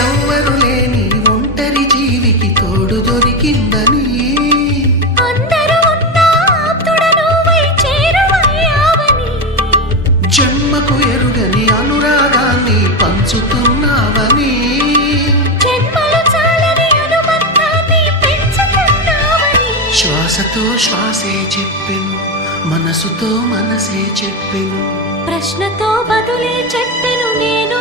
ఎవ్వరు లేని ఒంటరి జీవికి తోడు దొరికిందని అందరూ ఉన్నా ఆప్తుడ నువ్వై చేరువయ్యావని జన్మకు ఎరుగని అనురాగాన్ని పంచుతున్నావని జన్మలు చాలని అనుబంధాన్ని పెంచుతున్నావని శ్వాసతో శ్వాసే చెప్పెను మనసుతో మనసే చెప్పెను ప్రశ్నతో బదులే చెప్పెను నేను